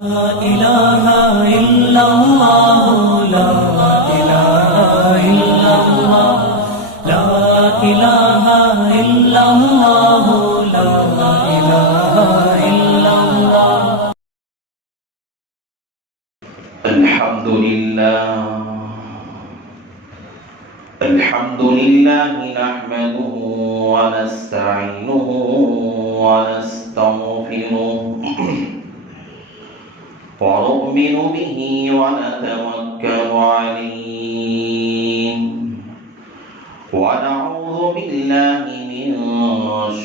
لا إله إلا الله لا إله إلا الله لا إله إلا الله لا إله إلا الله. الحمد لله نحمده ونستعينه ونستغفره ونؤمن به ونتوكل عليه ونعوذ بالله من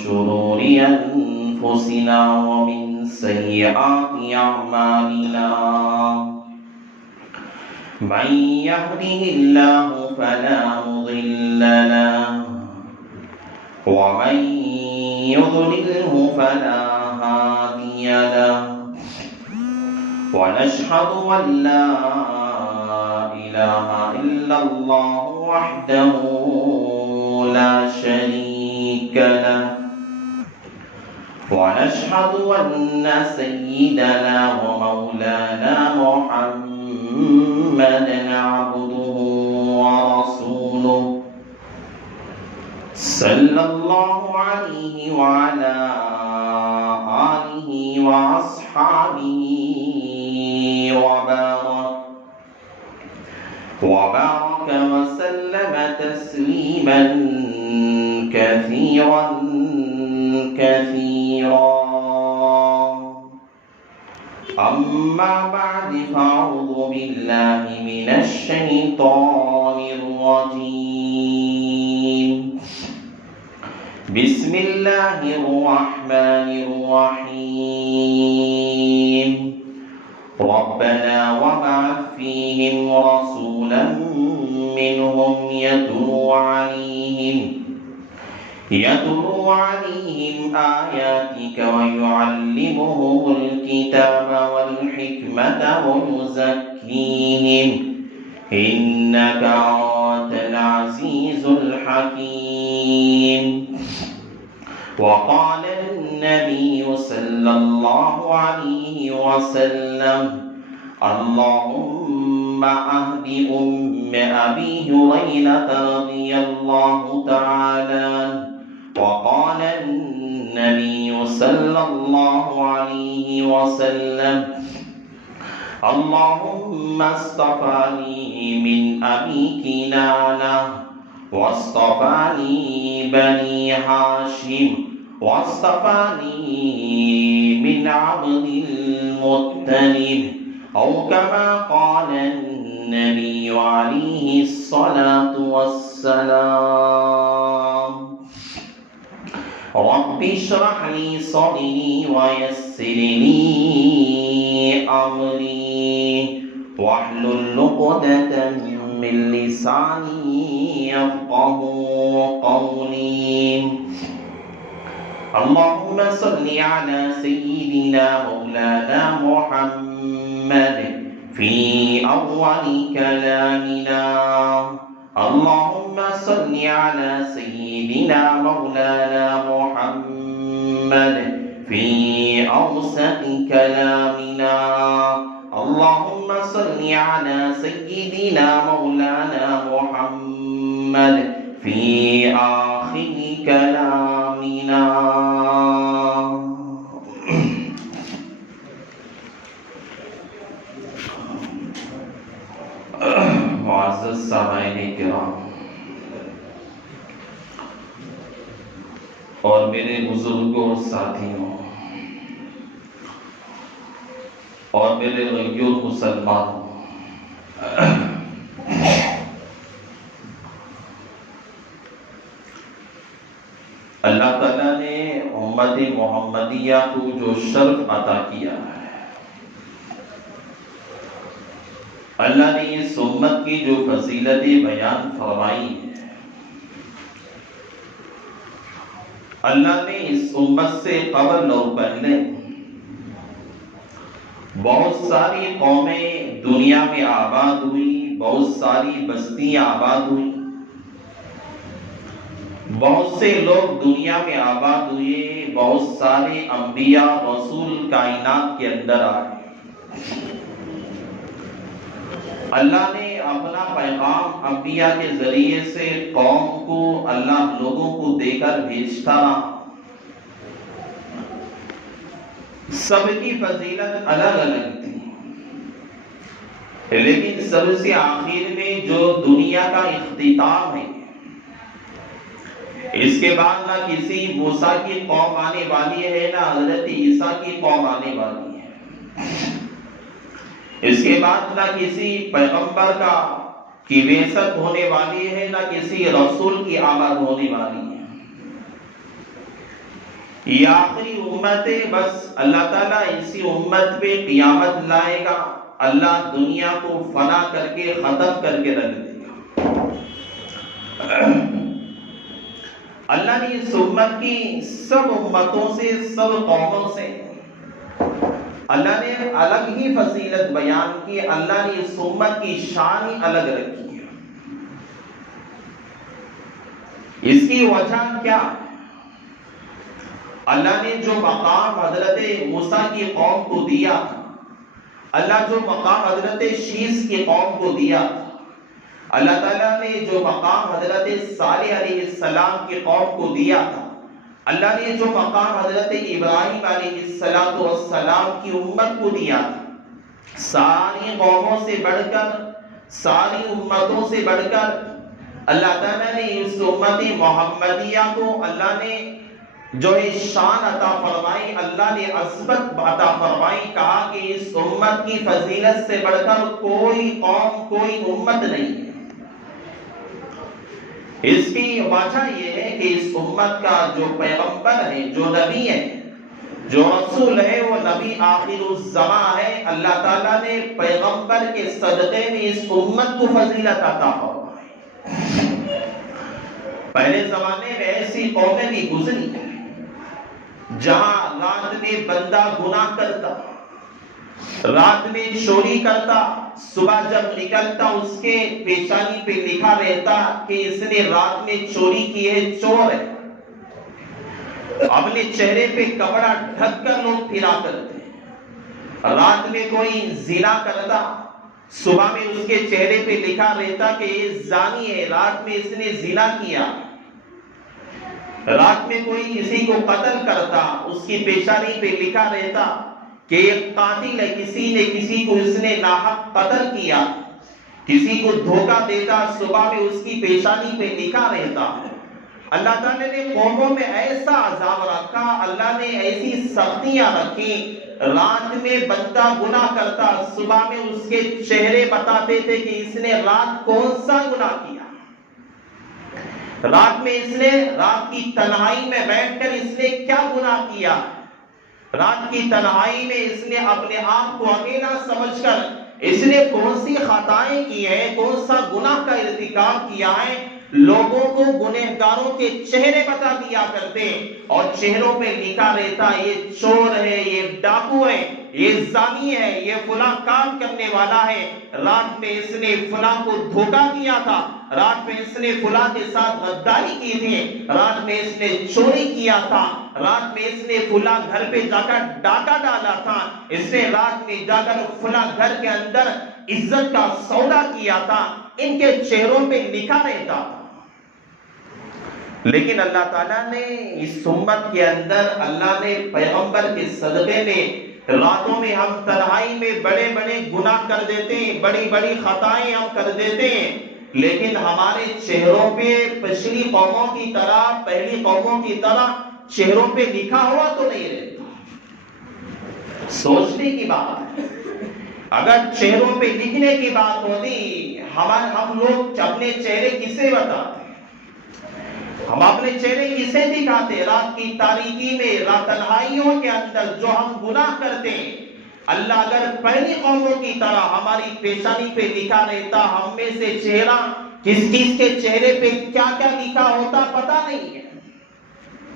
شرور أنفسنا ومن سيئات أعمالنا. من يهده الله فلا مضل له ومن يضلله فلا هادي له ونشهد أن لا إله إلا الله وحده لا شريك له ونشهد أن سيدنا ومولانا محمدا عبده ورسوله صلى الله عليه وعلى آله وأصحابه وبارك وسلم تسليما كثيرا أما بعد فأعوذ بالله من الشيطان الرجيم. بسم الله الرحمن الرحيم. ربنا وابعث فيهم رسولا منهم يتلو عليهم آياتك ويعلمهم الكتاب والحكمة ويزكيهم إنك أنت العزيز الحكيم. وقال النبي صلى الله عليه وسلم اللهم أهد أبي هريرة رضي الله تعالى. وقال النبي صلى الله عليه وسلم اللهم اصطفاني من أبي كنانة واصطفاني بني هاشم واصطفاني من عبد المطلب أو كما قال النبي عليه الصلاة والسلام. رب اشرح لي صدري ويسر لي أمري واحلل عقدة من لساني يفقه قولي. اللهم صل على سيدنا مولانا محمد في أول كلامنا. اللهم صل على سيدنا مولانا محمد في أوسط كلامنا. اللهم صل على سيدنا مولانا محمد في آخر كلامنا. معزز سامعین کرام اور میرے بزرگوں ساتھیوں اور میرے غیور مسلمانوں، اللہ تعالیٰ نے امت محمدیہ کو جو شرف عطا کیا ہے، اللہ نے اس امت کی جو فضیلتیں بیان فرمائی ہے، اللہ نے اس امت سے قبل اور پہلے بہت ساری قومیں دنیا میں آباد ہوئی، بہت ساری بستیاں آباد ہوئی، بہت سے لوگ دنیا میں آباد ہوئے، بہت سارے انبیاء رسول کائنات کے اندر آئے، اللہ نے اپنا پیغام انبیاء کے ذریعے سے قوم کو اللہ لوگوں کو دے کر بھیجتا رہا. سب کی فضیلت الگ الگ تھی، لیکن سب سے آخر میں جو دنیا کا اختتام ہے، اس کے بعد نہ کسی موسیٰ کی قوم آنے والی ہے، نہ حضرت عیسیٰ کی قوم آنے والی ہے. اس کے بعد نہ کسی پیغمبر کی بعثت ہونے والی ہے، نہ کسی رسول کی آمد ہونے والی ہے. یہ آخری امت ہے. بس اللہ تعالیٰ اسی امت پہ قیامت لائے گا. اللہ دنیا کو فنا کر کے ختم کر کے رکھ دے گا. اللہ نے اس امت کی سب امتوں سے، سب قوموں سے اللہ نے الگ ہی فضیلت بیان کی. اللہ نے اس امت کی شان ہی الگ رکھی ہے. اس کی وجہ کیا ہے؟ اللہ نے جو مقام حضرت موسیٰ کی قوم کو دیا تھا، اللہ جو مقام حضرت شیس کی قوم کو دیا تھا، اللہ تعالیٰ نے جو مقام حضرت صالح علیہ السلام کی قوم کو دیا تھا، اللہ نے جو مقام حضرت ابراہیم علیہ السلام کی امت کو دیا تھا، ساری قوموں سے بڑھ کر، ساری امتوں سے بڑھ کر اللہ تعالیٰ نے اس امت محمدیہ کو اللہ نے جو شان عطا فرمائی، اللہ نے عظمت عطا فرمائی. کہا کہ اس امت کی فضیلت سے بڑھ کر کوئی قوم، کوئی امت نہیں ہے. اس کی وجہ یہ ہے کہ اس امت کا جو پیغمبر ہے، جو نبی ہے، جو رسول ہے، وہ نبی آخر الزمان ہے. اللہ تعالیٰ نے پیغمبر کے صدقے میں اس امت کو فضیلت عطا فرمائی. پہلے زمانے میں ایسی قومیں بھی گزری جہاں رات میں بندہ گناہ کرتا، رات میں چوری کرتا، صبح جب نکلتا اس کے پیشانی پہ لکھا رہتا کہ اس نے رات میں چوری کی ہے، چور ہے. اپنے چہرے پہ کپڑا ڈھک کر لوگ پھرا کرتے. رات میں کوئی زنا کرتا، صبح میں اس کے چہرے پہ لکھا رہتا کہ یہ زانی ہے، رات میں اس نے زنا کیا. رات میں کوئی کسی کو قتل کرتا، اس کی پیشانی پہ لکھا رہتا کہ یہ قاتل ہے، کسی نے کسی کو اس نے ناحق قتل کیا. کسی کو دھوکہ دیتا، صبح میں اس کی پیشانی پہ لکھا رہتا. اللہ تعالیٰ نے قوموں میں ایسا عذاب رکھا، اللہ نے ایسی سختیاں رکھی. رات میں بندہ گناہ کرتا، صبح میں اس کے چہرے بتاتے تھے کہ اس نے رات کون سا گناہ کیا. رات میں اس نے رات کی تنہائی میں بیٹھ کر اس نے کیا گناہ کیا. رات کی تنہائی میں اس نے اپنے آپ کو اکیلا سمجھ کر اس نے کون سی خطائیں کی ہیں، کون سا گناہ کا ارتکاب کیا ہے. لوگوں کو گنہگاروں کے چہرے بتا دیا کرتے اور چہروں پہ لکھا رہتا یہ چور ہے، یہ ڈاکو ہے، یہ زانی ہے، یہ فلاں کام کرنے والا ہے. رات میں اس نے فلاں کو دھوکہ دیا تھا، رات میں اس نے فلاں کے ساتھ غداری کی تھی، رات میں اس نے چوری کیا تھا، رات میں اس نے فلاں گھر پہ جا کر ڈاکہ ڈالا تھا، اس نے رات میں جا کر فلاں گھر کے اندر عزت کا سودا کیا تھا. ان کے چہروں پہ لکھا رہتا تھا. لیکن اللہ تعالیٰ نے اس امت کے اندر اللہ نے پیغمبر کے صدقے میں راتوں میں ہم تنہائی میں بڑے بڑے گناہ کر دیتے ہیں، بڑی بڑی خطائیں ہم کر دیتے ہیں، لیکن ہمارے چہروں پہ پچھلی قوموں کی طرح، پہلی قوموں کی طرح چہروں پہ لکھا ہوا تو نہیں رہتا. سوچنے کی بات ہے. اگر چہروں پہ لکھنے کی بات ہوتی، ہم لوگ اپنے چہرے کسے بتاتے، ہم اپنے چہرے کسے دکھاتے. رات کی تاریکی میں، رات تنہائیوں کے اندر جو ہم گناہ کرتے ہیں، اللہ اگر پہلی قوموں کی طرح ہماری پیشانی پہ لکھا رہتا، ہم میں سے چہرہ کس کس کے چہرے پہ کیا کیا لکھا ہوتا پتہ نہیں ہے.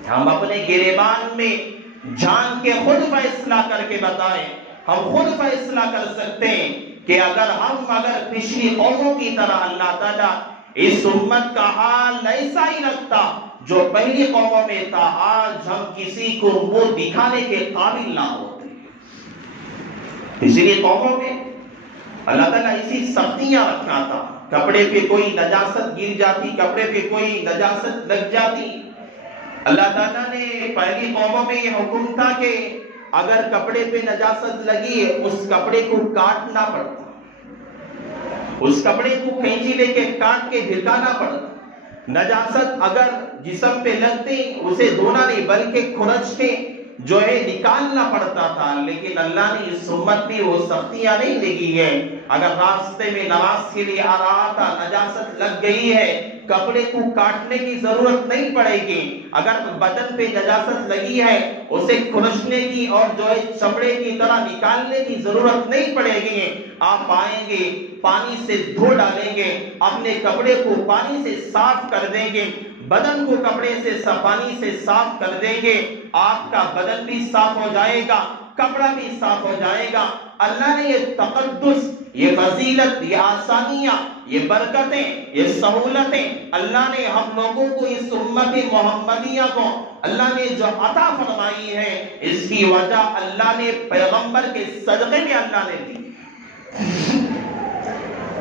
ہم اپنے گریبان میں جان کے خود فیصلہ کر کے بتائیں، ہم خود فیصلہ کر سکتے ہیں کہ اگر پچھلی قوموں کی طرح اللہ تعالیٰ اس امت کا حال ایسا ہی رکھتا جو پہلی قوموں میں تھا، آج ہم کسی کو منہ دکھانے کے قابل نہ ہوتے. پچھلی قوموں میں اللہ تعالیٰ اسی سختیاں رکھنا تھا، کپڑے پہ کوئی نجاست گر جاتی، کپڑے پہ کوئی نجاست لگ جاتی، اللہ تعالیٰ نے پہلی قوموں میں یہ حکم تھا کہ اگر کپڑے پہ نجاست لگی اس کپڑے کو کاٹنا پڑتا، اس کپڑے کو کینچی لے کے کاٹ کے ہٹانا پڑتا، نجاست اگر جسم پہ لگتی اسے دھونا نہیں بلکہ کھرچ کے جو ہے نکالنا پڑتا تھا، لیکن اللہ نے اس امت میں وہ سختیاں نہیں لگی ہے۔ اگر راستے میں نماز کے لیے آ رہا تھا، نجاست لگ گئی ہے، کپڑے کو کاٹنے کی ضرورت نہیں پڑے گی، اگر بدن پہ نجاست لگی ہے اسے کھرچنے کی اور جو ہے چمڑے کی طرح نکالنے کی ضرورت نہیں پڑے گی، آپ آئیں گے پانی سے دھو ڈالیں گے، اپنے کپڑے کو پانی سے صاف کر دیں گے، بدن کو کپڑے سے پانی سے صاف کر دیں گے، آپ کا بدن بھی صاف ہو جائے گا، کپڑا بھی صاف ہو جائے گا۔ اللہ نے یہ تقدس، یہ فضیلت، یہ آسانیاں، یہ برکتیں، یہ سہولتیں اللہ نے ہم لوگوں کو، اس امت محمدیہ کو اللہ نے جو عطا فرمائی ہے، اس کی وجہ اللہ نے پیغمبر کے صدقے میں اللہ نے دی،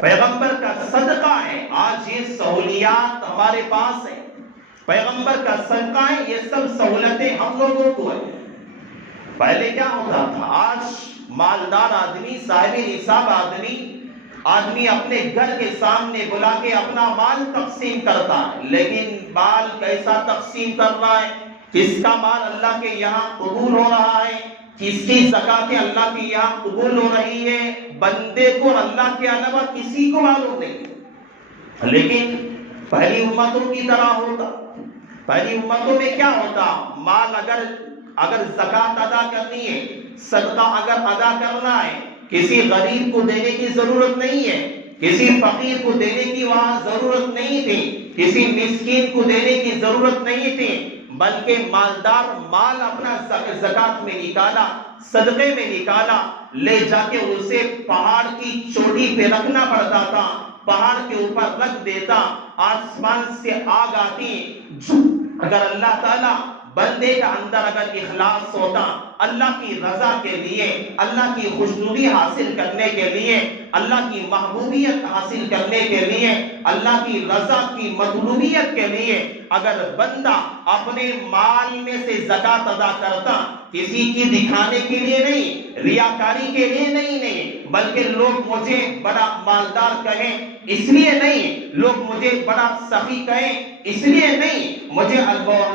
پیغمبر کا صدقہ ہے آج یہ سہولیات ہمارے پاس ہیں، پیغمبر کا صدقہ ہے یہ سب سہولتیں ہم لوگوں کو ہیں۔ پہلے کیا ہوتا تھا؟ آج مالدار آدمی، صاحب نصاب آدمی اپنے گھر کے سامنے بلا کے اپنا مال تقسیم کرتا ہے، لیکن مال کیسا تقسیم کر رہا ہے؟ کس کا مال اللہ کے یہاں قبول ہو رہا ہے؟ کس کی زکاتیں اللہ کے یہاں قبول ہو رہی ہے؟ بندے کو اللہ کے علاوہ کسی کو معلوم نہیں۔ لیکن پہلی امتوں کی طرح ہوتا، پہلی امتوں میں کیا ہوتا؟ مال اگر زکات ادا کرنی ہے، صدقہ اگر ادا کرنا ہے، کسی غریب کو دینے کی ضرورت نہیں ہے، کسی فقیر کو دینے کی وہاں ضرورت نہیں تھی، کسی مسکین کو دینے کی ضرورت نہیں تھی، بلکہ مالدار مال اپنا زکات میں نکالا، صدقے میں نکالا، لے جا کے اسے پہاڑ کی چوٹی پہ رکھنا پڑتا تھا، پہاڑ کے اوپر رکھ دیتا، آسمان سے آگ آتی۔ اگر اللہ تعالیٰ بندے کا اندر اگر اخلاص ہوتا، اللہ کی رضا کے لیے، اللہ کی خوشنودی حاصل کرنے کے لیے، اللہ کی محبوبیت حاصل کرنے کے لیے، اللہ کی رضا کی مطلوبیت کے لیے اگر بندہ اپنے مال میں سے زکات ادا کرتا، کسی کی دکھانے کے لیے نہیں، ریاکاری کے لیے نہیں، بلکہ لوگ مجھے بڑا مالدار کہیں اس لیے نہیں، لوگ مجھے بڑا سخی کہیں اس لیے نہیں، مجھے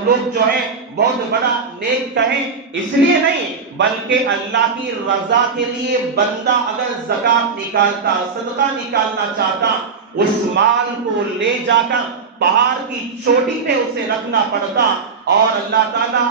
لوگ جو ہے بہت بڑا نیک کہیں اس لیے نہیں، بلکہ اللہ کی رضا کے لیے بندہ اگر زکات نکالتا، صدقہ نکالنا چاہتا، اس مال کو لے جا کر پہاڑ کی چوٹی پہ اسے رکھنا پڑتا، اور اللہ تعالیٰ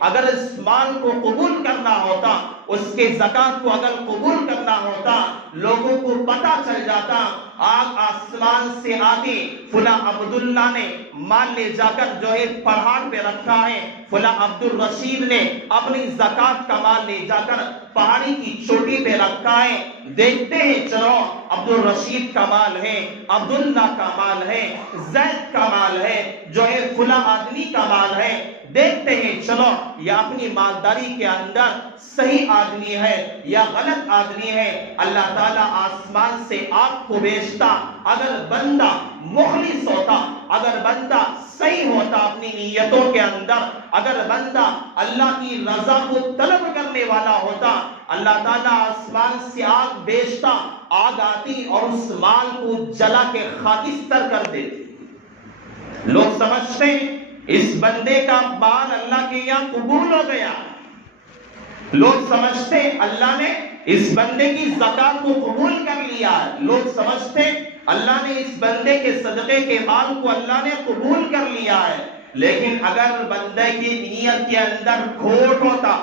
اگر اس مال کو قبول کرنا ہوتا، اس کے زکات کو اگر قبول کرنا ہوتا، لوگوں کو پتہ چل جاتا، آگ آسمان سے آتی، فلاں عبداللہ نے مال لے جا کر جو ہے پہاڑ پہ رکھا ہے، فلاں عبد الرشید نے اپنی زکات کا مال لے جا کر پہاڑی کی چوٹی پہ رکھا ہے، دیکھتے ہیں چلو عبد الرشید کا مال ہے، عبداللہ کا مال ہے، زید کا مال ہے، جو ہے فلاں آدمی کا مال ہے، دیکھتے ہیں چلو یا اپنی مالداری کے اندر صحیح آدمی ہے یا غلط آدمی ہے، اللہ تعالیٰ آسمان سے آگ کو بھیجتا، اگر بندہ مخلص ہوتا، اگر بندہ صحیح ہوتا اپنی نیتوں کے اندر، اگر بندہ اللہ کی رضا کو طلب کرنے والا ہوتا، اللہ تعالیٰ آسمان سے آگ بھیجتا، آگ آتی اور اس مال کو جلا کے خاکستر کر دیتی۔ لوگ سمجھتے ہیں اس بندے کا مال اللہ کے یہاں قبول ہو گیا، لوگ سمجھتے ہیں اللہ نے اس بندے کی زکات کو قبول کر لیا، لوگ سمجھتے ہیں اللہ نے اس بندے کے صدقے کے مال کو اللہ نے قبول کر لیا ہے، لیکن اگر بندے کی نیت کے اندر کھوٹ ہوتا،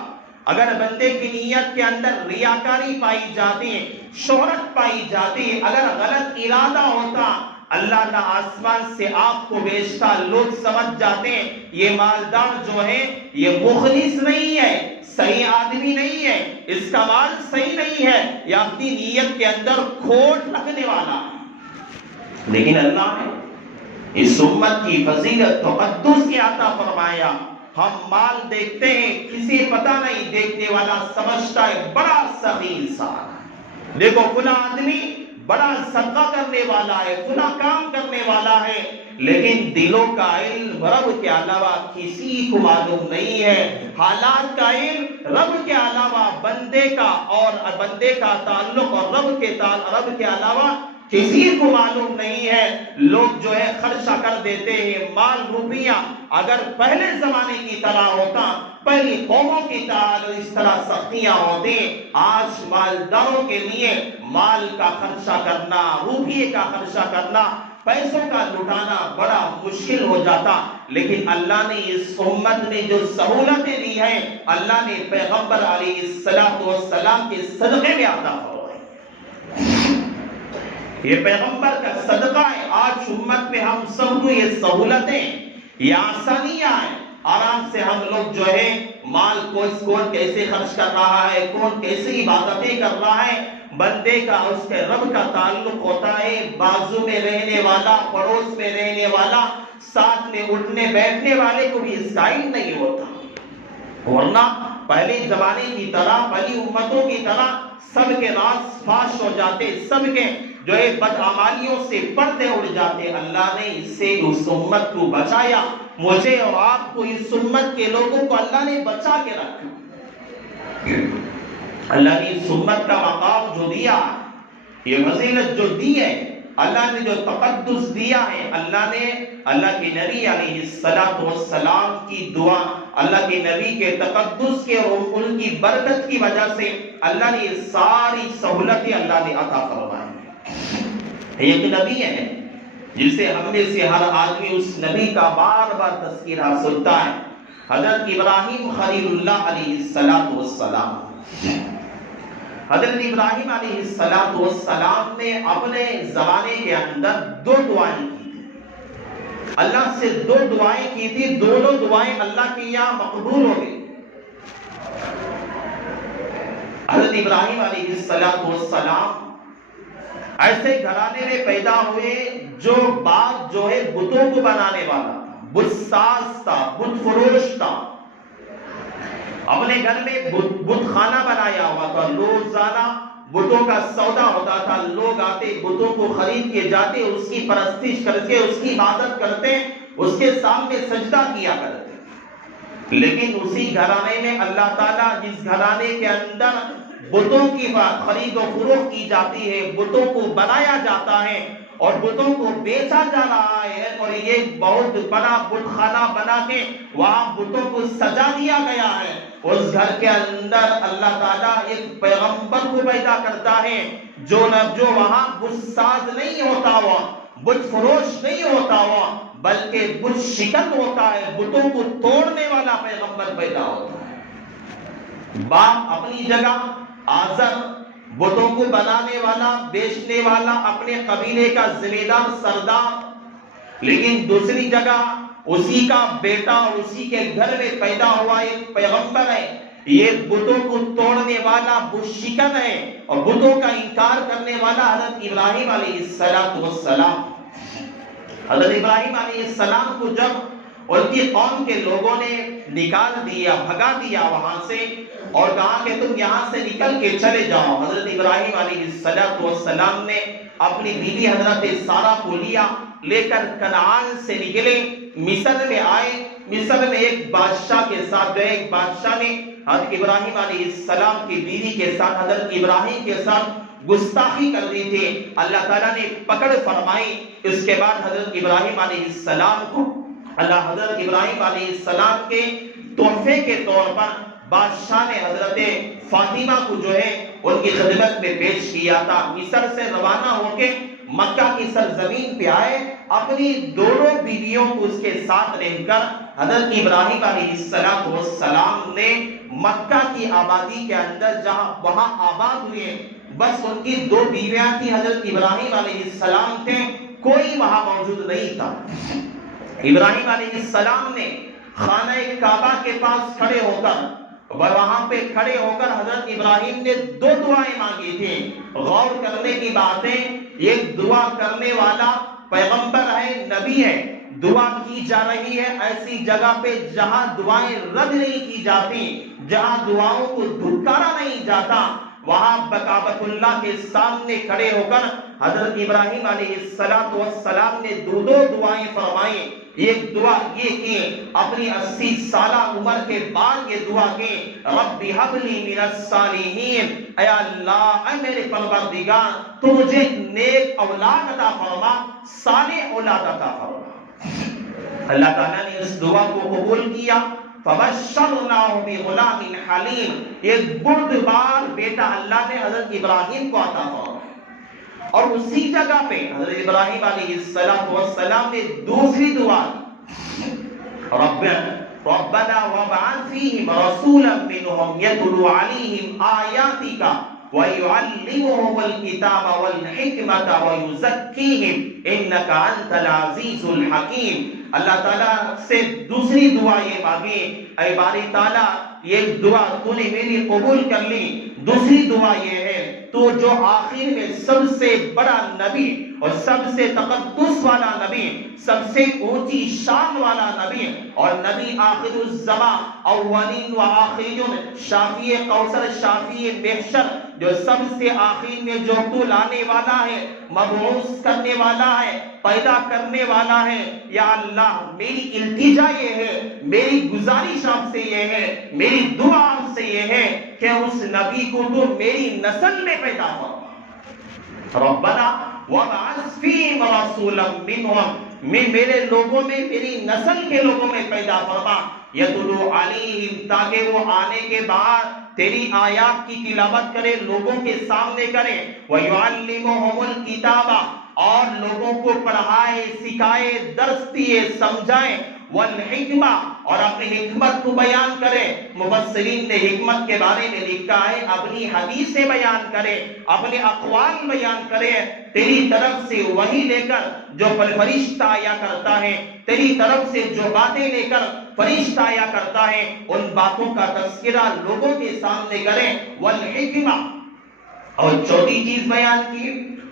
اگر بندے کی نیت کے اندر ریاکاری پائی جاتی، شہرت پائی جاتی، اگر غلط ارادہ ہوتا، اللہ نہ آسمان سے آگ کو بھیجتا، لوگ سمجھ جاتے ہیں یہ مالدار جو ہے یہ مخلص نہیں ہے، صحیح آدمی نہیں ہے، اس کا مال صحیح نہیں ہے، یا اپنی نیت کے اندر کھوٹ رکھنے والا ہے۔ لیکن اللہ نے اس امت کی فضیلت تقدس کی عطا فرمایا، ہم مال دیکھتے ہیں، کسی پتہ نہیں، دیکھنے والا سمجھتا ہے بڑا سخی انسان، دیکھو فلاں آدمی بڑا صدقہ کرنے والا ہے، فلاں کام کرنے والا ہے، لیکن دلوں کا علم رب کے علاوہ کسی کو معلوم نہیں ہے، حالات کا علم رب کے علاوہ بندے کا، اور بندے کا تعلق اور رب کے علاوہ کسی کو معلوم نہیں ہے۔ لوگ جو ہے خرچہ کر دیتے ہیں مال روپیہ، اگر پہلے زمانے کی طرح ہوتا، پہلی قوموں کی طرح اس طرح سختیاں ہوتی، آج مالداروں کے لیے مال کا خرچہ کرنا، روپیے کا خرچہ کرنا، پیسوں کا لٹانا بڑا مشکل ہو جاتا۔ لیکن اللہ نے اس امت میں جو سہولتیں دی ہیں، اللہ نے پیغمبر علیہ السلام کے صدقے میں عطا فرمائی۔ یہ پیغمبر کا صدقہ ہے، آج امت میں ہم سب کو یہ سہولتیں، یہ آسانیاں ہیں، آرام سے ہم لوگ جو ہے مال کون کیسے خرچ کر رہا ہے، کون کیسے عبادتیں کر رہا ہے، بندے کا اس کے رب کا تعلق ہوتا ہے، بازو میں رہنے والا، پڑوس میں رہنے والا، ساتھ میں اٹھنے بیٹھنے والے کو بھی اس کا علم نہیں ہوتا، ورنہ پہلے زمانے کی طرح، پہلی امتوں کی طرح سب کے راز فاش ہو جاتے، سب کے جو ہے بدعمالیوں سے پردے اڑ جاتے۔ اللہ نے اس سے اس امت کو بچایا، مجھے اور آپ کو، اس امت کے لوگوں کو اللہ نے بچا کے رکھا۔ اللہ نے اس امت کا مقام جو دیا، یہ فضیلت جو دی ہے، اللہ نے جو تقدس دیا ہے، اللہ کے نبی علیہ السلام کی دعا، اللہ کے نبی کے تقدس کے اور ان کی برکت کی وجہ سے اللہ نے یہ ساری سہولتیں اللہ نے عطا فرمائی۔ ایک نبی ہے جسے ہم میں سے ہر آدمی اس نبی کا بار بار تذکرہ سنتا ہے، حضرت ابراہیم خلیل اللہ علیہ السلام۔ حضرت ابراہیم علیہ السلام نے اپنے زمانے کے اندر دو دعائیں کی تھی، اللہ سے دو دعائیں کی تھی، دونوں دعائیں اللہ کی یہاں مقبول ہو گئی۔ حضرت ابراہیم علیہ السلام ایسے گھرانے میں پیدا ہوئے جو باپ جو ہے بتوں کو بنانے والا تھا، بت ساز تھا، بت فروش تھا، اپنے گھر میں بت خانہ بنایا ہوا تھا، روزانہ بتوں کا سودا ہوتا تھا، لوگ آتے بتوں کو خرید کے جاتے، اس کی پرستش کر کے اس کی عبادت کرتے، اس کے سامنے سجدہ کیا کرتے۔ لیکن اسی گھرانے میں اللہ تعالیٰ جس گھرانے کے اندر بتوں کی خرید و فروخت کی جاتی ہے، بتوں کو بنایا جاتا ہے اور بتوں کو بیچا جا رہا ہے، اور یہ بہت بڑا بت خانہ بنا کے وہاں بتوں کو سجا دیا گیا ہے، اس گھر کے اندر اللہ تعالیٰ ایک پیغمبر کو پیدا کرتا ہے جو وہاں بت ساز نہیں ہوتا ہوا، بت فروش نہیں ہوتا ہوا، بلکہ بت شکن ہوتا ہے، بتوں کو توڑنے والا پیغمبر پیدا ہوتا ہے۔ باپ اپنی جگہ، آزر بتوں کو بنانے والا، بیچنے والا، اپنے قبیلے کا ذمہ دار سردار، لیکن دوسری جگہ اسی کا بیٹا اور اسی کے گھر میں پیدا ہوا ایک پیغمبر ہے، یہ بتوں کو توڑنے والا بت شکن ہے اور بتوں کا انکار کرنے والا حضرت ابراہیم علیہ السلام۔ حضرت ابراہیم علیہ السلام کو جب ان کی قوم کے لوگوں نے نکال دیا، بھگا دیا وہاں سے اور کہا کہ تم یہاں سے نکل کے چلے جاؤ، حضرت ابراہیم علیہ السلام نے اپنی بیوی حضرت سارہ کو لے کر کنعان سے نکلے، مصر میں آئے۔ مصر میں ایک بادشاہ کے ساتھ ایک بادشاہ نے حضرت ابراہیم علیہ السلام کی بیوی کے ساتھ، حضرت ابراہیم کے ساتھ گستاخی کر دی تھی، اللہ تعالیٰ نے پکڑ فرمائی۔ اس کے بعد حضرت ابراہیم علیہ السلام کو حضرت ابراہیم علیہ السلام کے تحفے کے طور پر بادشاہ نے حضرت فاطمہ کو جو ہے ان کی خدمت میں پیش کیا تھا۔ مصر سے روانہ ہو کے مکہ کی سرزمین پہ آئے، اپنی دونوں بیویوں کو اس کے ساتھ رہ کر حضرت ابراہیم علیہ السلام نے مکہ کی آبادی کے اندر جہاں وہاں آباد ہوئے، بس ان کی دو بیویاں تھیں، حضرت ابراہیم علیہ السلام تھے، کوئی وہاں موجود نہیں تھا۔ ابراہیم علیہ السلام نے خانہ کعبہ کے پاس کھڑے ہو کر، وہاں پہ کھڑے ہو کر حضرت ابراہیم نے دو دعائیں مانگی تھی۔ غور کرنے کی بات ہے، ایک دعا کرنے والا پیغمبر ہے، نبی ہے، دعا کی جا رہی ہے ایسی جگہ پہ جہاں دعائیں رد نہیں کی جاتی، جہاں دعاؤں کو دھتکارا نہیں جاتا، وہاں کعبۃ اللہ کے سامنے کھڑے ہو کر حضرت ابراہیم علیہ السلام نے دو دعائیں فرمائیں۔ ایک دعا یہ کہ اپنی 80 سالہ عمر کے بعد یہ دعا کہ رب ہب لی من الصالحین، اے اللہ، اے میرے پروردگار، تو مجھے نیک اولاد عطا فرما، صالح اولاد عطا فرما۔ اللہ تعالیٰ نے اس دعا کو قبول کیا، فبشرناہ بغلام حلیم، ایک بردبار بیٹا اللہ نے حضرت ابراہیم کو عطا فرمایا۔ اور اسی جگہ پہ حضرت ابراہیم علیہ السلام نے دوسری دعا، ربنا وابعث فیہم رسولا منہم یتلو علیہم آیاتک ویعلمہم الکتاب والحکمت ویزکیہم انک انت العزیز الحکیم۔ اللہ تعالیٰ سے دوسری دعا یہ مانگی، اے باری تعالیٰ، یہ دعا تو نے میری قبول کر لی، دوسری دعا یہ ہے تو جو آخر میں سب سے بڑا نبی اور سب سے تقدس والا نبی، سب سے اونچی شان والا نبی اور نبی آخر الزمان، اولین و آخرین، شافی کوثر، شافی محشر، جو سب سے آخر میں جو تو لانے والا ہے، مبعوث کرنے والا ہے، پیدا کرنے والا ہے، یا اللہ میری التجا یہ ہے، میری گزارش آپ سے یہ ہے، میری دعا آپ سے یہ ہے کہ اس نبی کو تو میری نسل میں پیدا فرما۔ ربنا وابعث فیہم رسولا منہم، میرے لوگوں میں، میری نسل کے لوگوں میں پیدا فرما، یتلو علیہم، تاکہ وہ آنے کے بعد تیری آیات کی تلاوت کرے، لوگوں کے سامنے کرے، وَيُعَلِّمُهُمُ الْكِتَابَ، اور لوگوں کو پڑھائے، سکھائے، درس دیے، سمجھائے، والحکمہ، اور اپنی حکمت کو بیان کرے۔ مفسرین نے حکمت کے بارے میں لکھا ہے اپنی حدیثیں بیان کرے، اپنے اقوال بیان کرے، تیری طرف سے وحی لے کر جو فرشتہ آیا کرتا ہے، تیری طرف سے جو باتیں لے کر فرشتہ آیا کرتا ہے، ان باتوں کا تذکرہ لوگوں کے سامنے کرے، والحکمہ، اور چوتھی چیز بیان کی،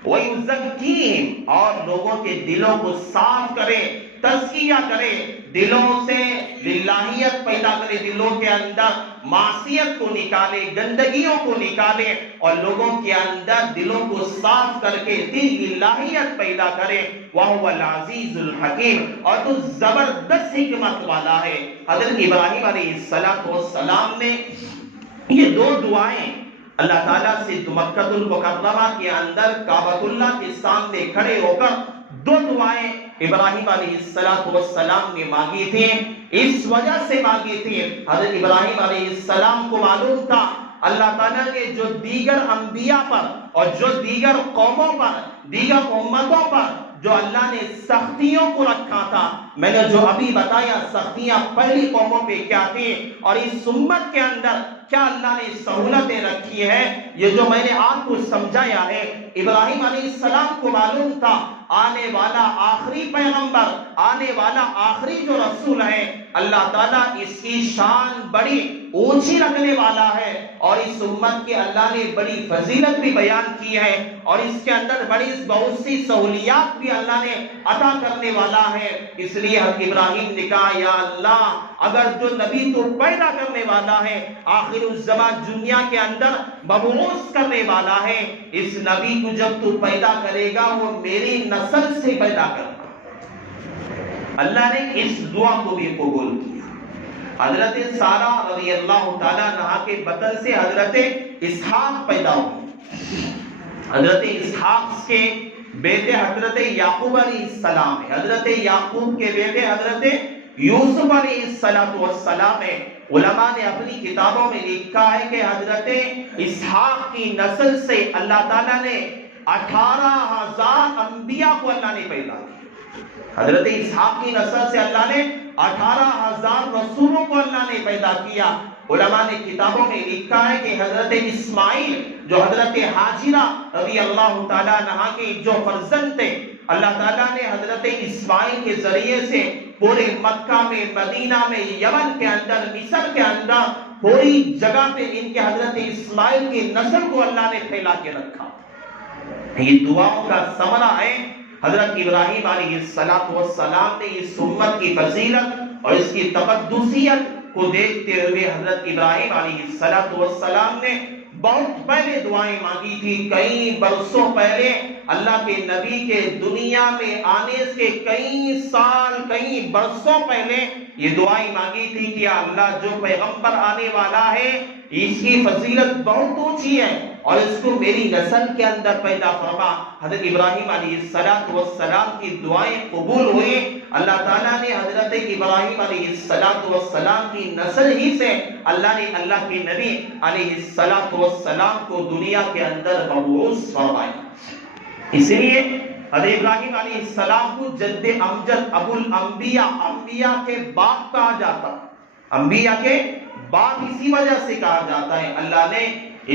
وَيُزَكِّيهِمْ، اور لوگوں کے دلوں کو صاف کرے، تزکیہ کرے، دلوں سے للہیت پیدا کرے، دلوں کے اندر معصیت کو نکالے، گندگیوں کو نکالے، اور لوگوں کے اندر دلوں کو صاف کر کے دل الہیت پیدا کرے۔ وَهُوَ الْعَزِيزُ الْحَكِيمُ، اور تو زبردست حکمت والا ہے۔ حضرت ابراہیم علیہ السلام نے یہ دو دعائیں اللہ تعالیٰ سے مکہ المکرمہ کے اندر کعبۃ اللہ کے سامنے کھڑے ہو کر دو دعائیں ابراہیم علیہ السلام نے مانگی تھی، اس وجہ سے مانگی تھی، حضرت ابراہیم علیہ السلام کو معلوم تھا اللہ تعالیٰ نے جو دیگر انبیاء پر اور جو دیگر قوموں پر، دیگر امتوں پر جو اللہ نے سختیوں کو رکھا تھا، میں نے جو ابھی بتایا سختیاں پہلی قوموں پہ کیا تھی اور اس امت کے اندر کیا اللہ نے سہولتیں رکھی ہے، یہ جو میں نے آپ کو سمجھایا ہے، ابراہیم علیہ السلام کو معلوم تھا آنے والا آخری پیغمبر، آنے والا آخری جو رسول ہے، اللہ تعالیٰ اس کی شان بڑی اونچی رکھنے والا ہے، اور اس امت کے اللہ نے بڑی فضیلت بھی بیان کی ہے، اور اس کے اندر بڑی بہت سی سہولیات بھی اللہ نے عطا کرنے والا ہے۔ اس لیے ابراہیم نے کہا یا اللہ، اگر جو نبی تو پیدا کرنے والا ہے، آخر الزمان دنیا کے اندر مبعوث کرنے والا ہے، اس نبی کو جب تو پیدا کرے گا وہ میری نسل سے پیدا کرنا۔ اللہ نے اس دعا کو بھی قبول کیا۔ حضرت سارہ رضی اللہ تعالیٰ عنہا کے بطن سے حضرت اسحاق پیدا ہوئے۔ حضرت اسحاق کے بیٹے حضرت یعقوب علیہ السلام ہے، حضرت یعقوب کے بیٹے حضرت یوسف علیہ السلام ہے۔ علماء نے اپنی کتابوں میں لکھا ہے کہ حضرت اسحاق کی نسل سے اللہ تعالیٰ نے 18,000 انبیاء کو اللہ نے پیدا کیا۔ حضرت اسحاق کی نسل سے اللہ نے 18,000 رسولوں کو اللہ نے پیدا کیا۔ علماء نے کتابوں میں لکھا ہے کہ حضرت اسماعیل جو حضرت حاجرہ رضی اللہ تعالیٰ عنہا کے جو فرزند تھے، اللہ تعالیٰ نے حضرت اسماعیل کے ذریعے سے پورے مکہ میں، مدینہ میں، یمن کے اندر، مصر کے اندر پوری جگہ پہ ان کے حضرت اسماعیل کی نسل کو اللہ نے پھیلا کے رکھا۔ یہ دعاؤں کا ثمرہ ہے۔ حضرت ابراہیم علیہ السلام نے اس امت کی فضیلت اور اس کی تقدسیت کو دیکھتے ہوئے حضرت ابراہیم علیہ السلام نے بہت پہلے دعائیں مانگی تھی. کئی برسوں پہلے اللہ کے نبی کے دنیا میں آنے سے کئی سال کئی برسوں پہلے یہ دعائیں مانگی تھی کہ اللہ جو پیغمبر آنے والا ہے اس کی فضیلت بہت اونچی ہے اور اس کو میری نسل کے اندر پیدا فرما. حضرت ابراہیم علیہ السلام کی دعائیں قبول ہوئی. اللہ تعالیٰ نے حضرت ابراہیم علیہ السلام کی نسل ہی سے اللہ نے اللہ کے نبی علیہ السلام کو دنیا کے اندر مبعوث فرمایا. اس لیے حضرت ابراہیم علیہ السلام کو جد امجد ابو الانبیاء، انبیاء کے باپ کہا جاتا. انبیاء کے باپ اسی وجہ سے کہا جاتا ہے. اللہ نے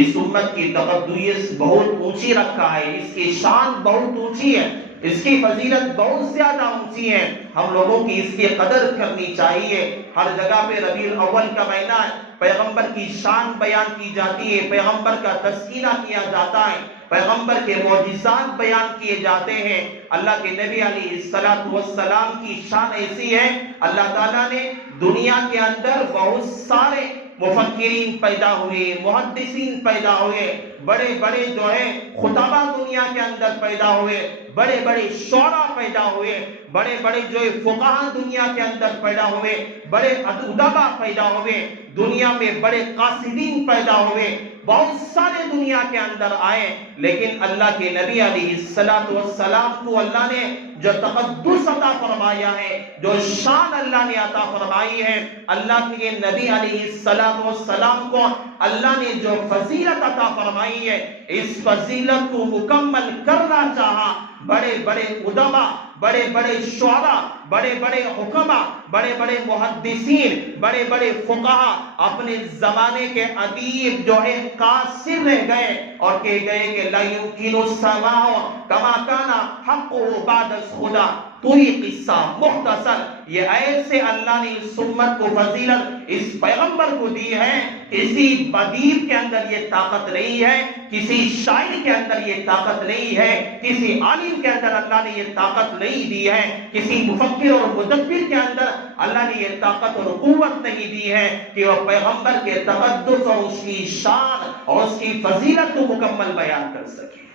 اس امت کی تقدس بہت اونچی رکھا ہے، اس کی شان بہت اونچی ہے، اس کی فضیلت بہت زیادہ اونچی ہے. ہم لوگوں کی اس کی قدر کرنی چاہیے. ہر جگہ پہ ربیع الاول کا مہینہ ہے، پیغمبر کی شان بیان کی جاتی ہے، پیغمبر کا تذکرہ کیا جاتا ہے، پیغمبر کے معجزات بیان کیے جاتے ہیں. اللہ کے نبی علیہ السلام کی شان ایسی ہے، اللہ تعالیٰ نے دنیا کے اندر بہت سارے مفکرین پیدا ہوئے، محدثین پیدا ہوئے، بڑے بڑے جو ہے خطبہ دنیا کے اندر پیدا ہوئے، بڑے بڑے شعراء پیدا ہوئے، بڑے بڑے جو ہے فقہاء دنیا کے اندر پیدا ہوئے، بڑے ادبا پیدا ہوئے، دنیا میں بڑے قاصدین پیدا ہوئے، بہت سارے دنیا کے اندر آئے. لیکن اللہ کے نبی علیہ السلام کو اللہ نے جو تقدس عطا فرمایا ہے، جو شان اللہ نے عطا فرمائی ہے، اللہ کے نبی علیہ السلام کو اللہ نے جو فضیلت عطا فرمائی ہے، اس فضیلت کو مکمل کرنا چاہا. بڑے بڑے ادبا، بڑے بڑے شعراء، بڑے بڑے حکما، بڑے بڑے محدثین، بڑے بڑے فقہاء، اپنے زمانے کے ادیب جو ہے قاصر رہ گئے اور کہہ گئے کہ لا یمکن السماع کما کان حقه بعد خدا. تو یہ قصہ مختصر، یہ ایسے اللہ نے اس امت کو فضیلت اس پیغمبر کو دی ہے. کسی ادیب کے اندر یہ طاقت نہیں ہے، کسی شاعر کے اندر یہ طاقت نہیں ہے، کسی عالم کے اندر اللہ نے یہ طاقت نہیں دی ہے، کسی مفکر اور مدبر کے اندر اللہ نے یہ طاقت اور قوت نہیں دی ہے کہ وہ پیغمبر کے تقدس اور اس کی شان اور اس کی فضیلت کو مکمل بیان کر سکے.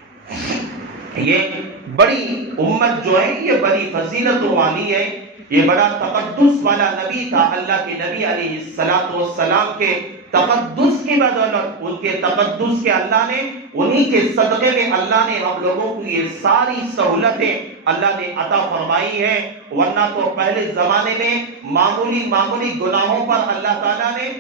یہ بڑی امت جو ہے یہ بڑی فضیلتوں والی ہے، یہ بڑا تقدس والا نبی تھا. اللہ کے نبی علیہ السلام کے تقدس کی بدولت، ان کے تقدس کے اللہ نے، انہی کے صدقے میں اللہ نے ہم لوگوں کو یہ ساری سہولتیں اللہ نے عطا فرمائی ہے. ورنہ تو پہلے زمانے میں معمولی گناہوں پر اللہ تعالیٰ نے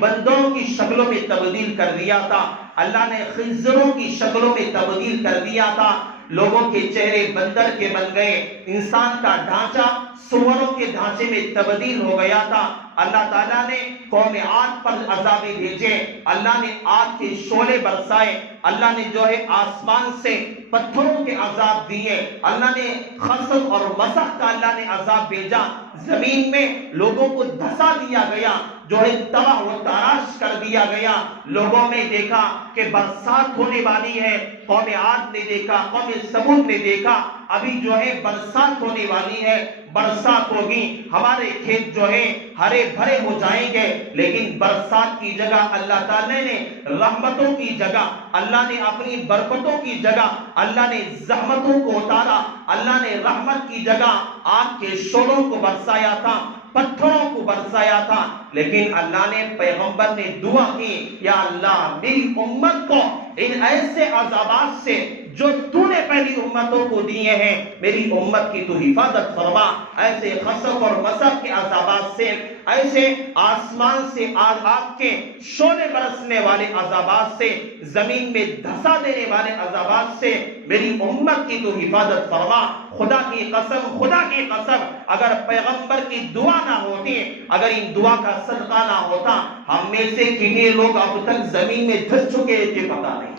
بندروں کی شکلوں میں تبدیل کر دیا تھا، اللہ نے خنزروں کی شکلوں میں تبدیل کر دیا تھا، لوگوں کے چہرے بندر کے بن گئے، انسان کا ڈھانچہ سوروں کے ڈھانچے میں تبدیل ہو گیا تھا. اللہ تعالیٰ نے قوم عاد پر عذاب بھیجے، اللہ نے آگ کے شعلے برسائے، اللہ نے جو ہے آسمان سے پتھروں کے عذاب دیے، اللہ نے خسف اور مسخ کا اللہ نے عذاب بھیجا. زمین میں لوگوں کو دھسا دیا گیا، جو ہے تباہ و تاراش کر دیا گیا. لوگوں نے دیکھا کہ برسات ہونے والی ہے، قوم عاد نے دیکھا، قوم سمود نے دیکھا ابھی جو ہے برسات ہونے والی ہے، برسات ہوگی، ہمارے کھیت جو ہے ہرے بھرے ہو جائیں گے. لیکن برسات کی جگہ اللہ تعالی نے رحمتوں کی جگہ، اللہ نے اپنی برکتوں کی جگہ اللہ نے زحمتوں کو اتارا، اللہ نے رحمت کی جگہ آگ کے شعلوں کو برسایا تھا، پتھروں کو برسایا تھا. لیکن اللہ نے پیغمبر نے دعا کی، یا اللہ میری امت کو ان ایسے عذابات سے جو تو نے پہلی امتوں کو دیے ہیں، میری امت کی تو حفاظت فرما. ایسے خسف اور مسخ کے عذابات سے، ایسے آسمان سے آگ کے شعلے برسنے والے عذابات سے، زمین میں دھسا دینے والے عذابات سے میری امت کی تو حفاظت فرما. خدا کی قسم اگر پیغمبر کی دعا نہ ہوتی، اگر ان دعا کا صدقہ نہ ہوتا، ہم میں سے کتنے لوگ اب تک زمین میں دھس چکے ہیں کہ پتہ نہیں.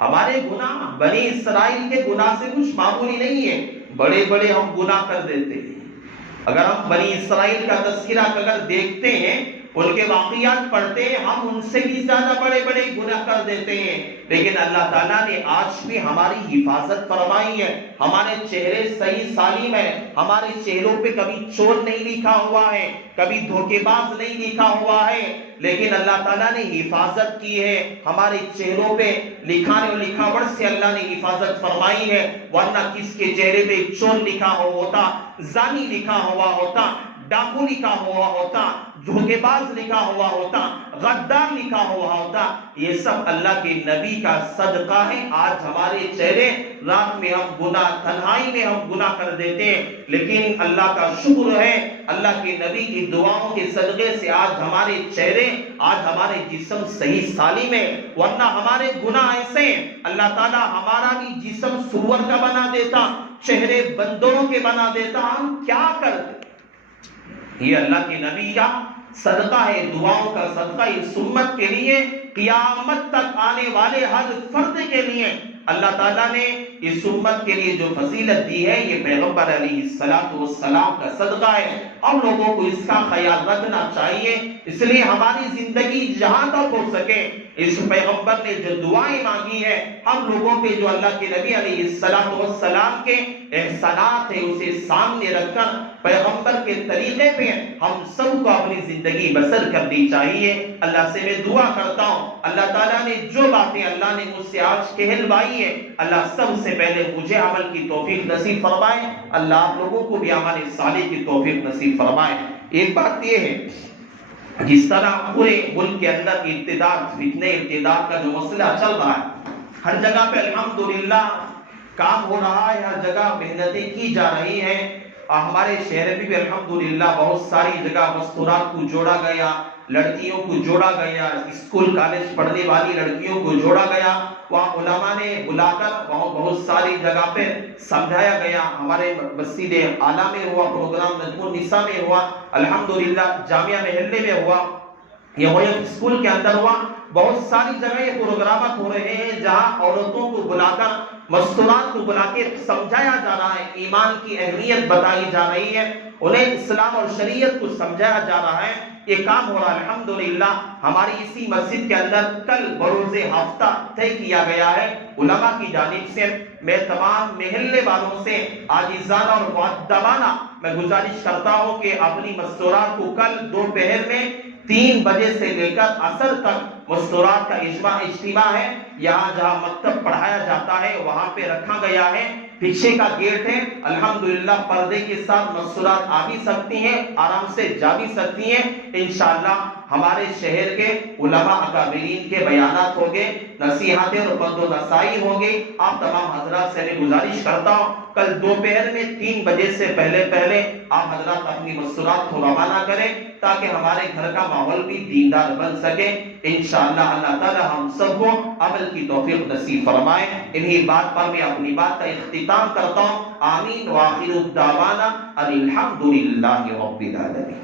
ہمارے گناہ بنی اسرائیل کے گناہ سے کچھ معمولی نہیں ہے، بڑے بڑے ہم گناہ کر دیتے ہیں. اگر ہم بنی اسرائیل کا تذکرہ اگر دیکھتے ہیں ان کے واقعات پڑھتے ہیں، ہم ان سے بھی زیادہ بڑے بڑے گناہ کر دیتے ہیں، لیکن اللہ تعالیٰ نے آج بھی ہماری حفاظت فرمائی ہے، ہمارے چہرے صحیح سالم ہے، ہمارے چہروں پہ کبھی چور نہیں لکھا ہوا ہے، کبھی دھوکے باز نہیں لکھا ہوا ہے، لیکن اللہ تعالیٰ نے حفاظت کی ہے، ہمارے چہروں پہ لکھانے اور لکھاوٹ سے اللہ نے حفاظت فرمائی ہے، ورنہ کس کے چہرے پہ چور لکھا ہوا ہوتا، زانی لکھا ہوا ہوتا، ڈاکو لکھا ہوا ہوتا، دھوکے باز لکھا ہوا ہوتا، غدار لکھا ہوا ہوتا۔ یہ سب اللہ کے نبی کا صدقہ ہے۔ آج ہمارے چہرے، رات میں ہم گناہ، تنہائی میں ہم گناہ کر دیتے ہیں، لیکن اللہ کا شکر ہے، اللہ کے نبی کی دعاؤں کے صدقے سے آج ہمارے چہرے، آج ہمارے جسم صحیح سالم ہے، ورنہ ہمارے گناہ ایسے ہیں، اللہ تعالیٰ ہمارا بھی جسم سور کا بنا دیتا، چہرے بندروں کے بنا دیتا، ہم کیا کرتے؟ یہ اللہ کے نبی کا صدقہ ہے، دعاؤں کا صدقہ اس امت کے لیے، قیامت تک آنے والے ہر فرد کے لیے اللہ تعالیٰ نے اس امت کے لیے جو فضیلت دی ہے، یہ پیغمبر علیہ السلام کا صدقہ ہے۔ ہم لوگوں کو اس کا خیال رکھنا چاہیے، اس لیے ہماری زندگی جہاں تک ہو سکے اس پیغمبر نے جو دعائیں مانگی ہے، ہم لوگوں پہ جو اللہ کے نبی علیہ السلام کے احسانات ہیں، اسے سامنے رکھ کر پیغمبر کے طریقے پہ ہم سب کو اپنی زندگی بسر کرنی چاہیے۔ اللہ سے میں دعا کرتا ہوں، اللہ تعالیٰ نے جو باتیں اللہ نے مجھ سے آج کہلوائی ہے، اللہ سب سے پہلے مجھے عمل کی توفیق نصیب فرمائے، اللہ آپ لوگوں کو بھی عمل صالح کی توفیق نصیب فرمائے۔ ایک بات یہ ہے، جس طرح پورے ملک کے اندر ارتداد کا جو مسئلہ چل رہا ہے، ہر جگہ پہ الحمدللہ کام ہو رہا ہے، ہر جگہ محنتیں کی جا رہی ہیں، اور ہمارے شہر میں بھی الحمدللہ بہت ساری جگہ مستورات کو جوڑا گیا، لڑکیوں کو جوڑا گیا، اسکول کالج پڑھنے والی لڑکیوں کو جوڑا گیا، وہاں علماء نے بلا کر بہت ساری جگہ پہ سمجھایا گیا۔ ہمارے مسجد اعلیٰ میں ہوا پروگرام، نجم النساء میں ہوا، الحمدللہ جامعہ محلے میں ہوا، یہ اسکول کے اندر ہوا، بہت ساری جگہ یہ پروگرامات ہو رہے ہیں جہاں عورتوں کو بلا کر، مستورات کو بلا کے سمجھایا جا رہا ہے، ایمان کی اہمیت بتائی جا رہی ہے، انہیں اسلام اور شریعت کو سمجھایا جا رہا ہے، یہ کام ہو رہا ہے۔ الحمدللہ ہماری اسی مسجد کے اندر کل بروز ہفتہ طے کیا گیا ہے علماء کی جانب سے۔ میں تمام محلے والوں سے عاجزانہ اور مؤدبانہ میں گزارش کرتا ہوں کہ اپنی مستورات کو کل دوپہر میں 3 بجے سے لے کر عصر تک مستورات کا اجتماع ہے، یہاں جہاں مکتب پڑھایا جاتا ہے وہاں پہ رکھا گیا ہے، پیچھے کا گیٹ ہے، الحمدللہ پردے کے ساتھ مستورات آ بھی سکتی ہیں، آرام سے جا بھی سکتی ہیں۔ انشاءاللہ ہمارے شہر کے علماء اکابرین کے بیانات ہوگے، نصیحتیں اور پند و نصائی ہوگی۔ آپ تمام حضرات سے میں گزارش کرتا ہوں کل دوپہر میں 3 بجے سے پہلے آپ حضرات اپنی مستورات کو روانہ کریں تاکہ ہمارے گھر کا ماحول بھی دیندار بن سکے۔ انشاءاللہ اللہ تعالی ہم سب کو عمل کی توفیق نصیب فرمائے۔ انہی بات پر میں اپنی بات کا اختتام کرتا ہوں۔ آمین وآخر الدعوانا ان الحمدللہ رب العالمین۔